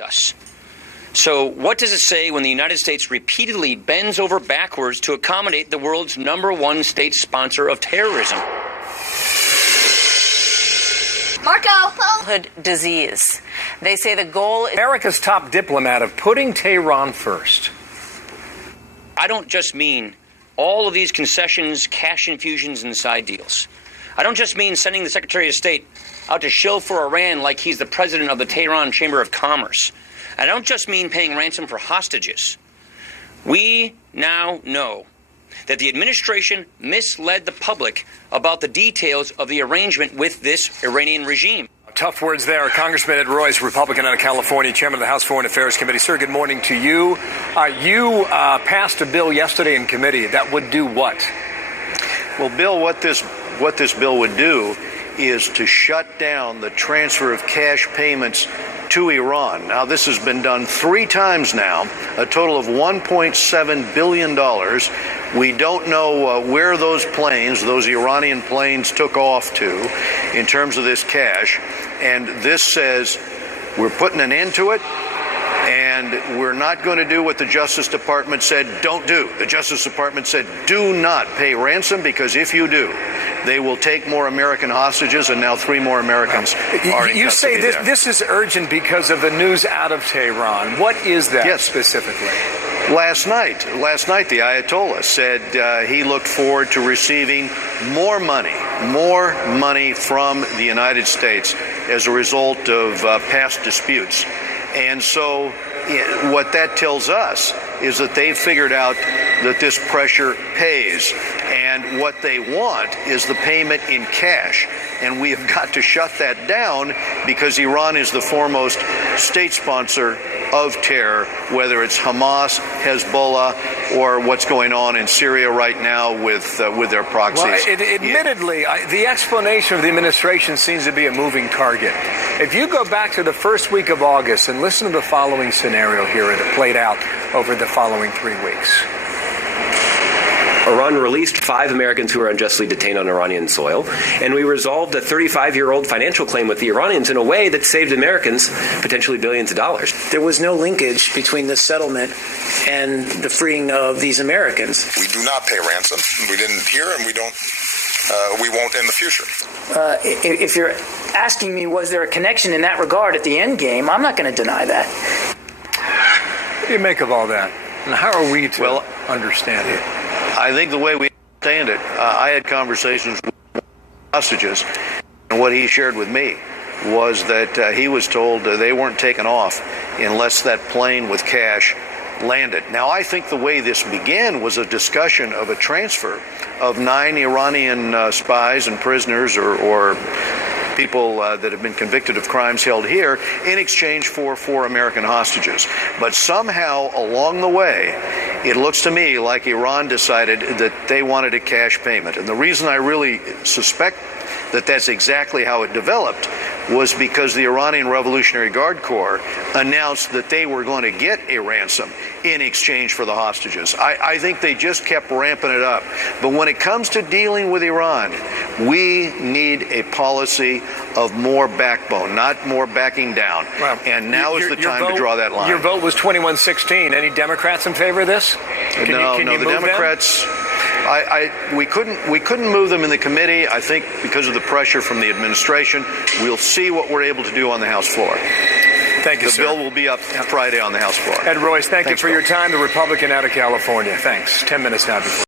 us. So what does it say when the United States repeatedly bends over backwards to accommodate the world's #1 state sponsor of terrorism? Marco! Childhood disease. They say the goal is America's top diplomat of putting Tehran first. I don't just mean all of these concessions, cash infusions, and side deals. I don't just mean sending the Secretary of State out to shill for Iran like he's the president of the Tehran Chamber of Commerce. I don't just mean paying ransom for hostages. We now know that the administration misled the public about the details of the arrangement with this Iranian regime. Tough words there. Congressman Ed Royce, Republican out of California, chairman of the House Foreign Affairs Committee. Sir, good morning to you. You passed a bill yesterday in committee that would do what? Well, Bill, what this bill would do is to shut down the transfer of cash payments to Iran. Now, this has been done 3 times now, a total of $1.7 billion. We don't know where those planes, those Iranian planes, took off to in terms of this cash. And this says we're putting an end to it, and we're not going to do what the Justice Department said don't do. The Justice Department said do not pay ransom, because if you do, they will take more American hostages, and now 3 more Americans are in You say custody there. this is urgent because of the news out of Tehran. What is that Yes. specifically? Last night, the Ayatollah said he looked forward to receiving more money from the United States as a result of past disputes. And so what that tells us is that they've figured out that this pressure pays. And what they want is the payment in cash. And we have got to shut that down, because Iran is the foremost state sponsor of terror, whether it's Hamas, Hezbollah, or what's going on in Syria right now with their proxies. Well, admittedly, the explanation of the administration seems to be a moving target. If you go back to the first week of August and listen to the following scenario here, it played out over the following 3 weeks. Iran released 5 Americans who were unjustly detained on Iranian soil, and we resolved a 35-year-old financial claim with the Iranians in a way that saved Americans potentially billions of dollars. There was no linkage between this settlement and the freeing of these Americans. We do not pay ransom. We didn't here, and we don't. We won't in the future. If you're asking me, was there a connection in that regard at the end game, I'm not going to deny that. What do you make of all that? And how are we to understand it? I think the way we understand it, I had conversations with hostages, and what he shared with me was that he was told they weren't taken off unless that plane with cash landed. Now, I think the way this began was a discussion of a transfer of 9 Iranian spies and prisoners or people that have been convicted of crimes held here in exchange for 4 American hostages. But somehow along the way, it looks to me like Iran decided that they wanted a cash payment. And the reason I really suspect that that's exactly how it developed was because the Iranian Revolutionary Guard Corps announced that they were going to get a ransom in exchange for the hostages. I think they just kept ramping it up. But when it comes to dealing with Iran, we need a policy of more backbone, not more backing down. Well, and now is the time to draw that line. Your vote was 21-16. Any Democrats in favor of this? No, the Democrats. We couldn't move them in the committee. I think because of the pressure from the administration. We'll see what we're able to do on the House floor. Thank you, sir. The bill will be up Friday on the House floor. Ed Royce, thank you for Bill. your time. The Republican out of California. Thanks. 10 minutes now before.